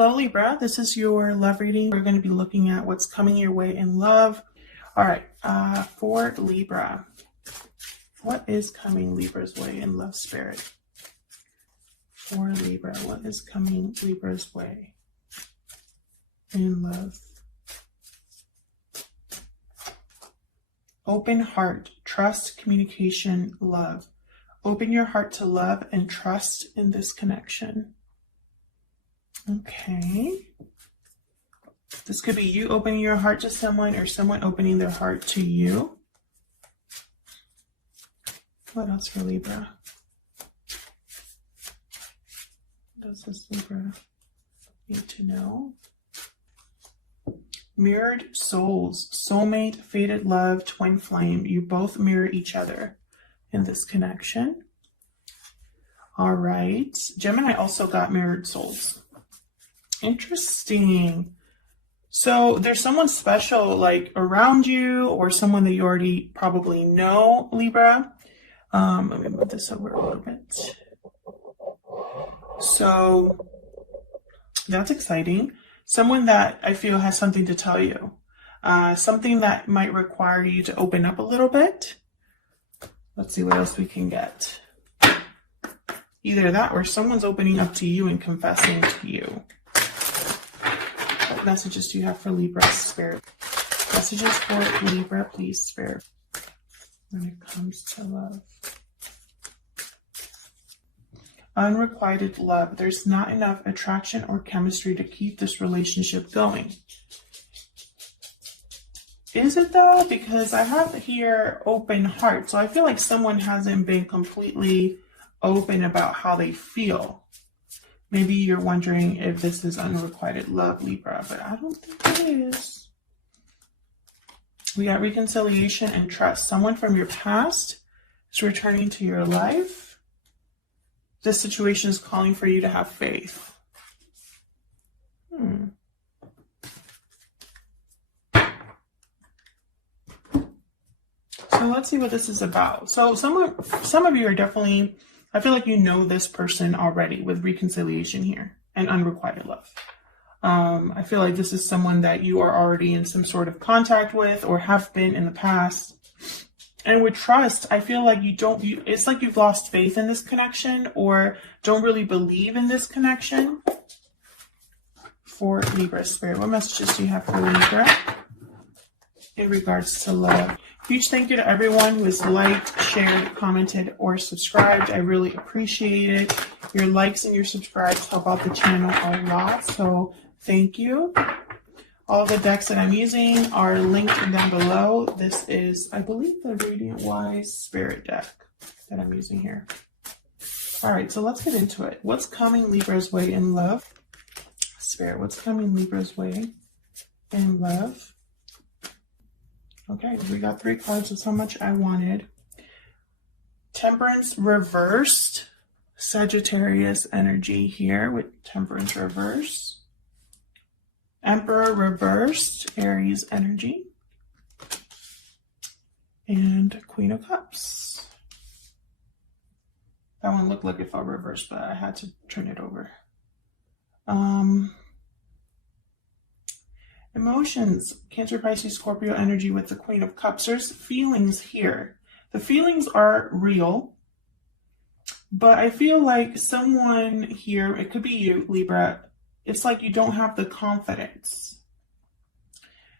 Hello Libra, this is your love reading. We're going to be looking at what's coming your way in love. All right, for Libra, what is coming Libra's way in love, spirit? For Libra, what is coming Libra's way in love? Open heart, trust, communication, love. Open your heart to love and trust in this connection. Okay. This could be you opening your heart to someone or someone opening their heart to you. What else for Libra? What else does Libra need to know? Mirrored souls, soulmate, fated love, twin flame. You both mirror each other in this connection. All right. Gemini also got mirrored souls. Interesting. So there's someone special like around you or someone that you already probably know, Libra. Let me move this over a little bit. So that's exciting. Someone that I feel has something to tell you. Something that might require you to open up a little bit. Let's see what else we can get. Either that or someone's opening up to you and confessing to you. What messages do you have for Libra, spirit? Messages for Libra, please, spirit, when it comes to love. Unrequited love. There's not enough attraction or chemistry to keep this relationship going. Is it though? Because I have here open heart. So I feel like someone hasn't been completely open about how they feel. Maybe you're wondering if this is unrequited love, Libra, but I don't think it is. We got reconciliation and trust. Someone from your past is returning to your life. This situation is calling for you to have faith. So let's see what this is about. So some of you are definitely, I feel like you know this person already with reconciliation here and unrequited love. I feel like this is someone that you are already in some sort of contact with or have been in the past. And with trust, I feel like it's like you've lost faith in this connection or don't really believe in this connection. For Libra spirit, what messages do you have for Libra in regards to love? Huge thank you to everyone who has liked, shared, commented, or subscribed. I really appreciate it. Your likes and your subscribes help out the channel a lot, so thank you. All the decks that I'm using are linked down below. This is, I believe, the Radiant Wise Spirit deck that I'm using here. All right, so let's get into it. What's coming Libra's way in love? Spirit, what's coming Libra's way in love? Okay, we got 3 cards. That's how much I wanted. Temperance reversed. Sagittarius energy here with Temperance reversed. Emperor reversed. Aries energy. And Queen of Cups. That one looked like it felt reversed, but I had to turn it over. Emotions, Cancer, Pisces, Scorpio energy with the Queen of Cups. There's feelings here. The feelings are real, but I feel like someone here, it could be you, Libra, it's like you don't have the confidence.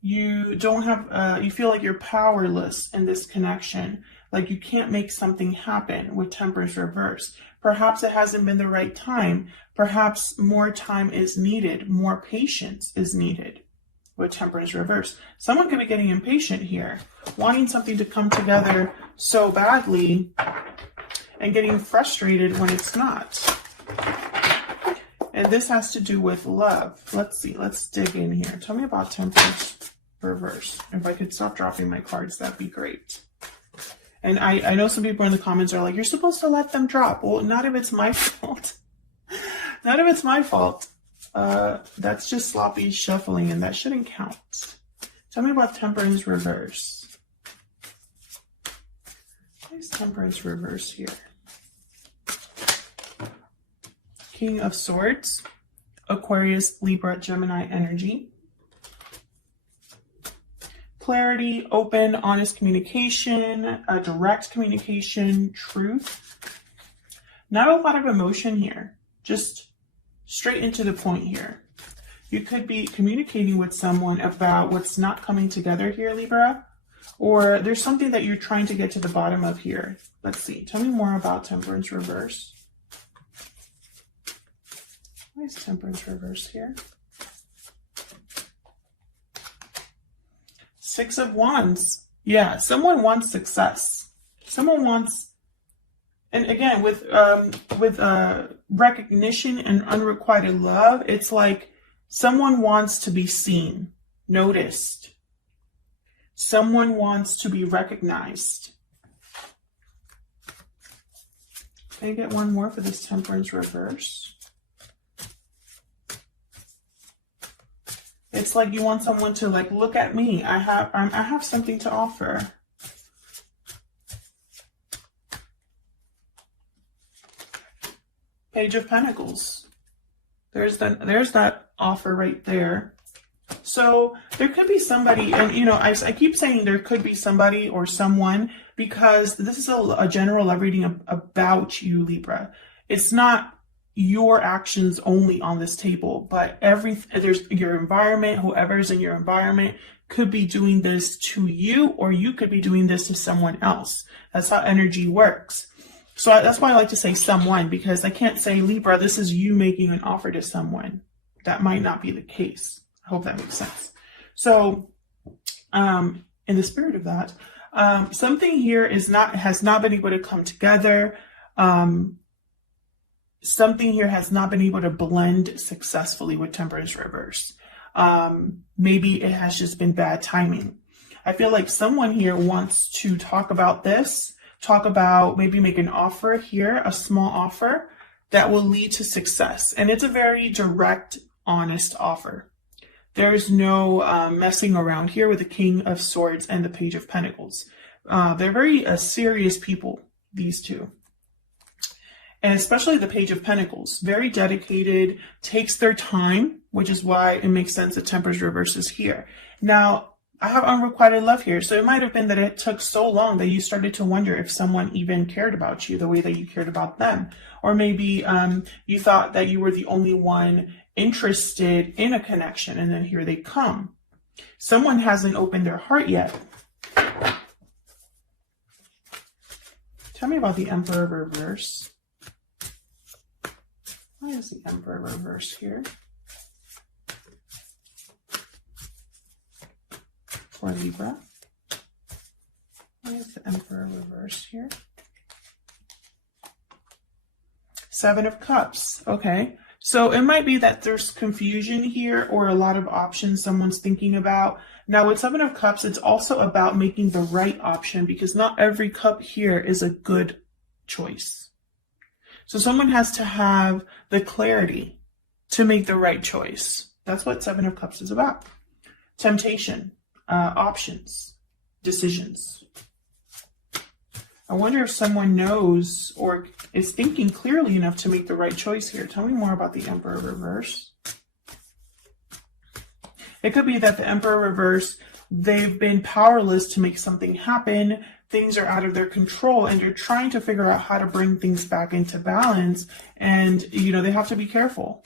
You don't have, you feel like you're powerless in this connection. Like you can't make something happen with Temperance reverse. Perhaps it hasn't been the right time. Perhaps more time is needed. More patience is needed. With Temperance reverse. Someone could be getting impatient here, wanting something to come together so badly and getting frustrated when it's not. And this has to do with love. Let's see, let's dig in here. Tell me about Temperance reverse. If I could stop dropping my cards, that'd be great. And I know some people in the comments are like, you're supposed to let them drop. Well, not if it's my fault. Not if it's my fault. That's just sloppy shuffling and that shouldn't count. Tell me about Temperance reverse. Where's Temperance reverse here? King of Swords. Aquarius, Libra, Gemini energy. Clarity, open, honest communication, direct communication, truth. Not a lot of emotion here, just straight into the point here. You could be communicating with someone about what's not coming together here, Libra, or there's something that you're trying to get to the bottom of here. Let's see. Tell me more about Temperance reverse. Why is Temperance reverse here? Six of Wands. Yeah, someone wants success. Someone wants, and again, with recognition and unrequited love, it's like someone wants to be seen, noticed. Someone wants to be recognized. Can I get one more for this Temperance reverse? It's like you want someone to like, look at me. I have something to offer. Page of Pentacles. There's that offer right there. So there could be somebody, and you know, I keep saying there could be somebody or someone because this is a general love reading about you, Libra. It's not your actions only on this table, but there's your environment, whoever's in your environment could be doing this to you, or you could be doing this to someone else. That's how energy works. So that's why I like to say someone, because I can't say, Libra, this is you making an offer to someone. That might not be the case. I hope that makes sense. So in the spirit of that, something here has not been able to come together. Something here has not been able to blend successfully with Temperance reverse. Maybe it has just been bad timing. I feel like someone here wants to talk about this, maybe make an offer here, a small offer that will lead to success. And it's a very direct, honest offer. There's no messing around here with the King of Swords and the Page of Pentacles. They're very serious people, these two. And especially the Page of Pentacles, very dedicated, takes their time, which is why it makes sense that Temperance reverse is here. Now, I have unrequited love here, so it might have been that it took so long that you started to wonder if someone even cared about you the way that you cared about them. Or maybe you thought that you were the only one interested in a connection, and then here they come. Someone hasn't opened their heart yet. Tell me about the Emperor reverse. Why is the Emperor reverse here? For Libra. Why is the Emperor reverse here? Seven of Cups. Okay. So it might be that there's confusion here or a lot of options someone's thinking about. Now with Seven of Cups, it's also about making the right option, because not every cup here is a good choice. So someone has to have the clarity to make the right choice. That's what Seven of Cups is about. Temptation, options, decisions. I wonder if someone knows or is thinking clearly enough to make the right choice here. Tell me more about the Emperor reverse. It could be that the Emperor reverse, they've been powerless to make something happen. Things are out of their control and they're trying to figure out how to bring things back into balance. And, you know, they have to be careful.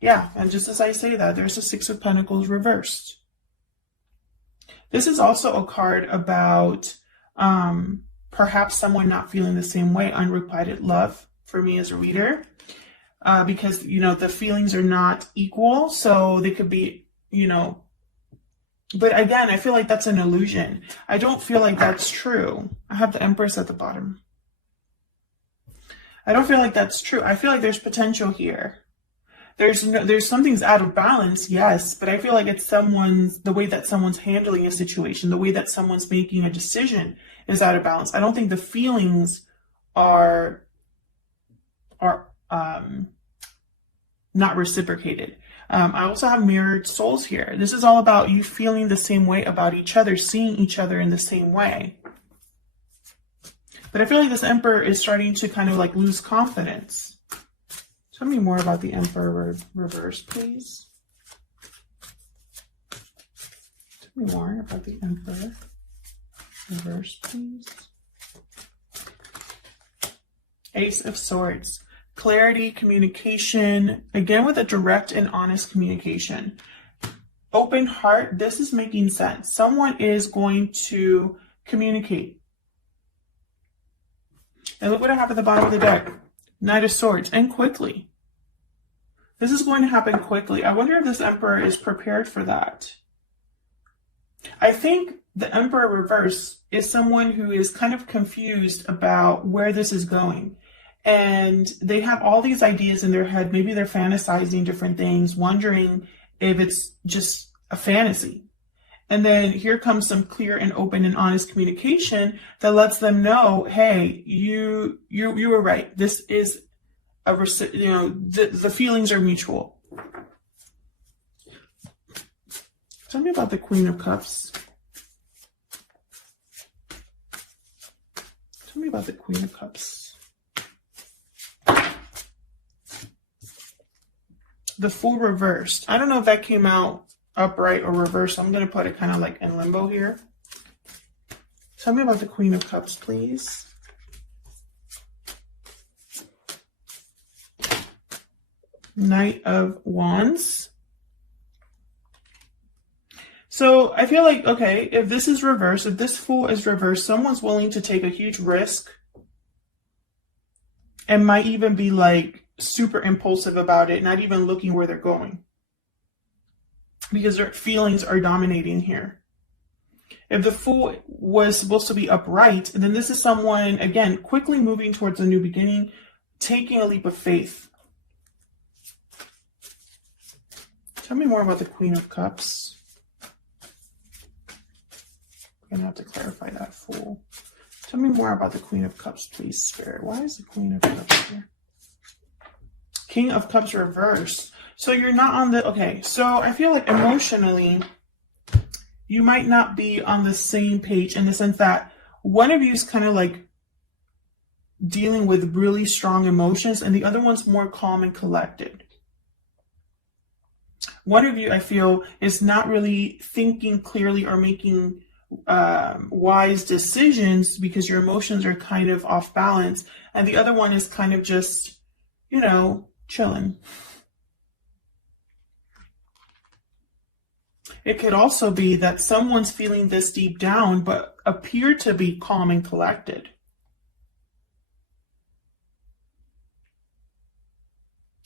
Yeah, and just as I say that, there's the Six of Pentacles reversed. This is also a card about perhaps someone not feeling the same way, unrequited love for me as a reader. Because, you know, the feelings are not equal. So they could be, you know, but again, I feel like that's an illusion. I don't feel like that's true. I have the Empress at the bottom. I don't feel like that's true. I feel like there's potential here. There's something's out of balance, yes, but I feel like it's the way that someone's handling a situation, the way that someone's making a decision is out of balance. I don't think the feelings are not reciprocated. I also have mirrored souls here. This is all about you feeling the same way about each other, seeing each other in the same way. But I feel like this Emperor is starting to kind of like lose confidence. Tell me more about the Emperor reverse, please. Tell me more about the Emperor reverse, please. Ace of Swords. Clarity, communication. Again, with a direct and honest communication. Open heart. This is making sense. Someone is going to communicate. And look what I have at the bottom of the deck. Knight of Swords. And quickly. This is going to happen quickly. I wonder if this Emperor is prepared for that. I think the Emperor reverse is someone who is kind of confused about where this is going. And they have all these ideas in their head. Maybe they're fantasizing different things, wondering if it's just a fantasy. And then here comes some clear and open and honest communication that lets them know, hey, you were right. This is the feelings are mutual. Tell me about the Queen of Cups. Tell me about the Queen of Cups. The Fool reversed. I don't know if that came out upright or reversed. I'm going to put it kind of like in limbo here. Tell me about the Queen of Cups, please. Knight of Wands. So I feel like, okay, if this is reversed, if this Fool is reversed, someone's willing to take a huge risk and might even be like super impulsive about it, not even looking where they're going, because their feelings are dominating here. If the Fool was supposed to be upright, then this is someone, again, quickly moving towards a new beginning, taking a leap of faith. Tell me more about the Queen of Cups. I'm going to have to clarify that, Fool. Tell me more about the Queen of Cups, please, Spirit. Why is the Queen of Cups here? King of Cups reverse. So you're not on the, okay, so I feel like emotionally, you might not be on the same page in the sense that one of you is kind of like dealing with really strong emotions and the other one's more calm and collected. One of you, I feel, is not really thinking clearly or making wise decisions because your emotions are kind of off balance. And the other one is kind of just, you know, chilling. It could also be that someone's feeling this deep down, but appear to be calm and collected.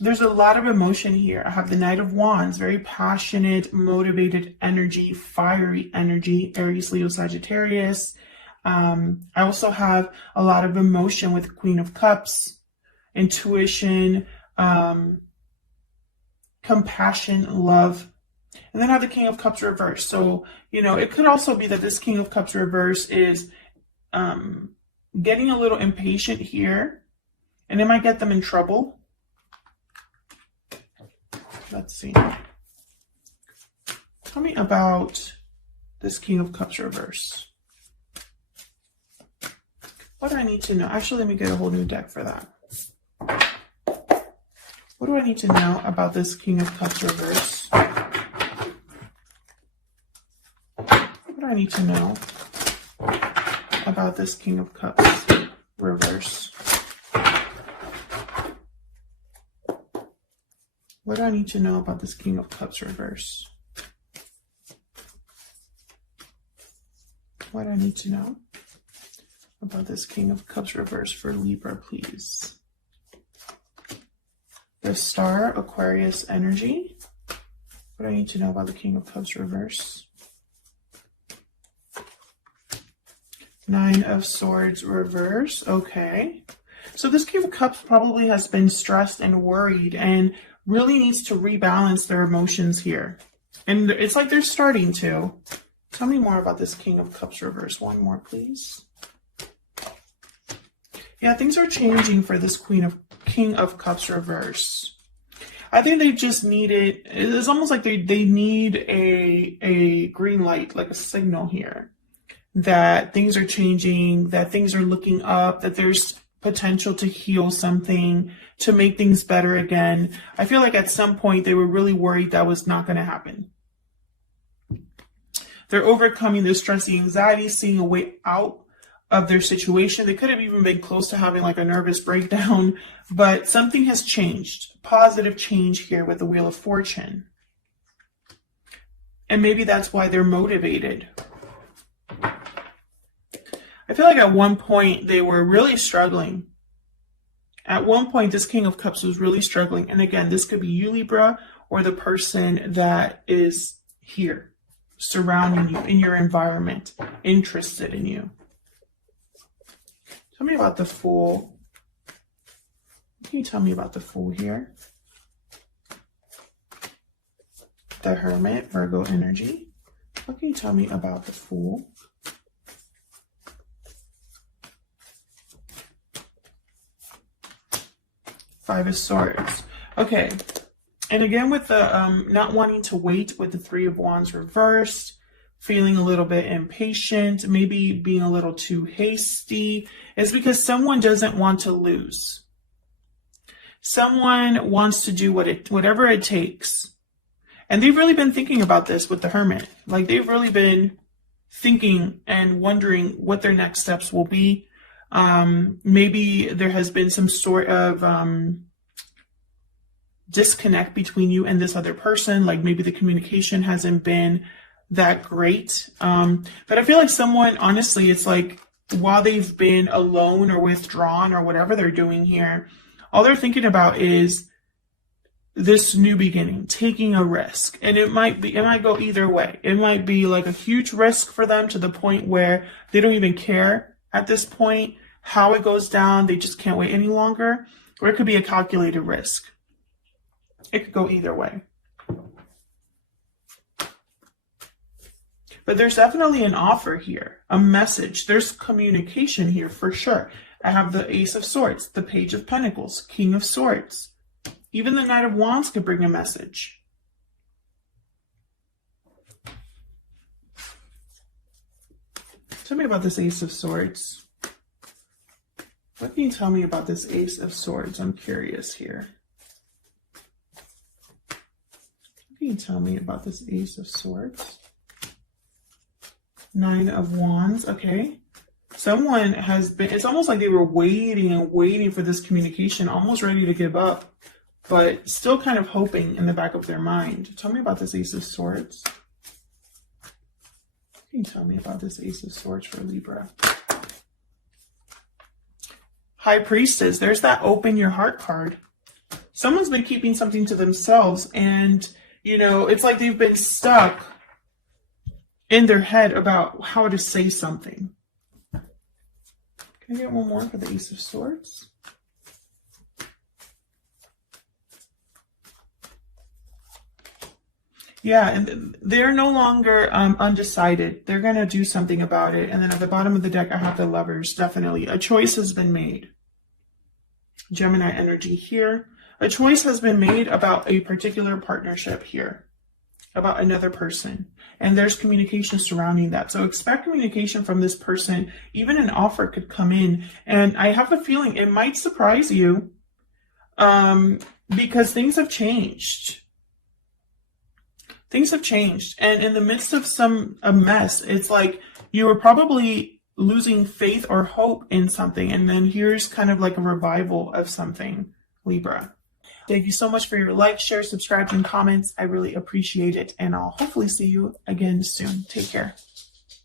There's a lot of emotion here. I have the Knight of Wands, very passionate, motivated energy, fiery energy, Aries, Leo, Sagittarius. I also have a lot of emotion with Queen of Cups, intuition, compassion, love. And then I have the King of Cups reverse. So, you know, it could also be that this King of Cups reverse is getting a little impatient here, and it might get them in trouble. Let's see. Tell me about this King of Cups reverse. What do I need to know? Actually, let me get a whole new deck for that. What do I need to know about this King of Cups reverse? What do I need to know about this King of Cups reverse? What do I need to know about this King of Cups reverse? What do I need to know about this King of Cups reverse for Libra, please? The Star, Aquarius energy. What do I need to know about the King of Cups reverse? Nine of Swords reverse. Okay. So this King of Cups probably has been stressed and worried and really needs to rebalance their emotions here. And it's like they're starting to. Tell me more about this King of Cups reverse. One more, please. Yeah, things are changing for this King of Cups reverse. I think they just need it. It's almost like they need a green light, like a signal here, that things are changing, that things are looking up, that there's potential to heal something, to make things better again. I feel like at some point they were really worried that was not going to happen. They're overcoming the stress, the anxiety, seeing a way out of their situation. They could have even been close to having like a nervous breakdown, but something has changed. Positive change here with the Wheel of Fortune. And maybe that's why they're motivated. I feel like at one point they were really struggling. At one point, this King of Cups was really struggling. And again, this could be you, Libra, or the person that is here, surrounding you, in your environment, interested in you. Tell me about the Fool. What can you tell me about the Fool here? The Hermit, Virgo energy. What can you tell me about the Fool? Five of Swords. Okay. And again, with the not wanting to wait with the Three of Wands reversed, feeling a little bit impatient, maybe being a little too hasty, is because someone doesn't want to lose. Someone wants to do whatever it takes. And they've really been thinking about this with the Hermit. Like, they've really been thinking and wondering what their next steps will be. Maybe there has been some sort of disconnect between you and this other person. Like, maybe the communication hasn't been that great. But I feel like someone, honestly, it's like while they've been alone or withdrawn or whatever they're doing here, all they're thinking about is this new beginning, taking a risk. And it might go either way. It might be like a huge risk for them to the point where they don't even care at this point how it goes down. They just can't wait any longer. Or it could be a calculated risk. It could go either way. But there's definitely an offer here, a message. There's communication here for sure. I have the Ace of Swords, the Page of Pentacles, King of Swords. Even the Knight of Wands could bring a message. Tell me about this Ace of Swords. What can you tell me about this Ace of Swords? I'm curious here. What can you tell me about this Ace of Swords? Nine of Wands. Okay. Someone has been, it's almost like they were waiting and waiting for this communication, almost ready to give up, but still kind of hoping in the back of their mind. Tell me about this Ace of Swords. Can you tell me about this Ace of Swords for Libra? High Priestess. There's that open your heart card. Someone's been keeping something to themselves, and, you know, it's like they've been stuck in their head about how to say something. Can I get one more for the Ace of Swords? Yeah, and they're no longer undecided. They're going to do something about it. And then at the bottom of the deck, I have the Lovers. Definitely. A choice has been made. Gemini energy here. A choice has been made about a particular partnership here. About another person. And there's communication surrounding that. So expect communication from this person. Even an offer could come in. And I have a feeling it might surprise you because things have changed. Things have changed. And in the midst of a mess, it's like you were probably losing faith or hope in something. And then here's kind of like a revival of something, Libra. Thank you so much for your likes, shares, subscribes, and comments. I really appreciate it. And I'll hopefully see you again soon. Take care.